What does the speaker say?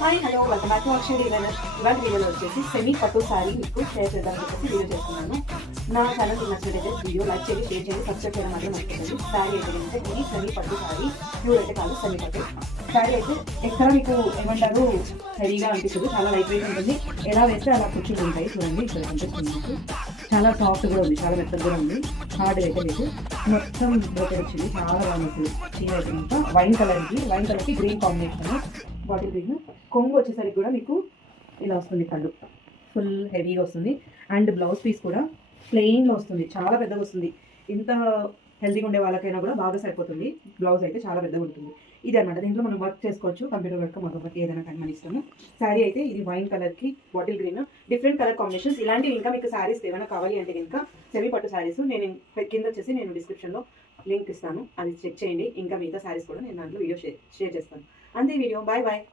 Hi hello welcome back to Akshay designer. ఇవాళ వీడియోలో వచ్చేసి సెమీ పట్టు శారీ మీకు షేర్ చేద్దామని చెప్పేసి వీడియో చేస్తున్నాను. నా ఛానల్ మీకు నచ్చినట్లయితే వీడియో లైక్ చేయండి, షేర్ చేయండి, సబ్స్క్రైబ్ చేయడం మాత్రం మర్చిపోకండి. శారీ అయితే ఏంటంటే ఇది సెమీ పట్టు శారీ, ప్యూర్ అయితే కాదు సెమీ పట్టు శారీ. అయితే ఎక్కడ మీకు ఏమంటారు హెవీగా అనిపిస్తుంది, చాలా లైట్ వెయిట్ ఉంటుంది. ఎలా వేస్తే అలా కుర్చీలు ఉంటాయి. చూడండి ఇక్కడ కనిపిస్తుంది మీకు. చాలా సాఫ్ట్ కూడా ఉంది, చాలా మెత్తగా కూడా ఉంది. హార్డ్ అయితే లేదు, మొత్తం బ్రోకెట్ వచ్చింది. చాలా బాగుంది చీర అయితే. ఇంకా వైన్ కలర్కి గ్రీన్ కాంబినేషన్, బాటిల్ గ్రీన్. కొంగు వచ్చేసరికి కూడా మీకు ఇలా వస్తుంది, కళ్ళు ఫుల్ హెవీగా వస్తుంది. అండ్ బ్లౌజ్ పీస్ కూడా ప్లెయిన్లో వస్తుంది, చాలా పెద్దగా వస్తుంది. ఇంత హెల్తీగా ఉండే వాళ్ళకైనా కూడా బాగా సరిపోతుంది. బ్లౌజ్ అయితే చాలా పెద్దగా ఉంటుంది. ఇది అనమాట. దీంట్లో మనం వర్క్ చేసుకోవచ్చు, కంప్యూటర్ వర్క్ మొదటి వర్క్ ఏదైనా కానీ మన ఇష్టము. శారీ అయితే ఇది వైన్ కలర్కి bottle green, different colour combinations. ఇలాంటివి ఇంకా మీకు శారీస్ ఏమైనా కావాలి అంటే కనుక సెమీ పట్టు శారీస్ నేను కింద వచ్చేసి నేను డిస్క్రిప్షన్లో లింక్ ఇస్తాను, అది చెక్ చేయండి. ఇంకా మిగతా శారీస్ కూడా నేను దాంట్లో వీడియో షేర్ చేస్తాను. అంతే వీడియో. Bye bye.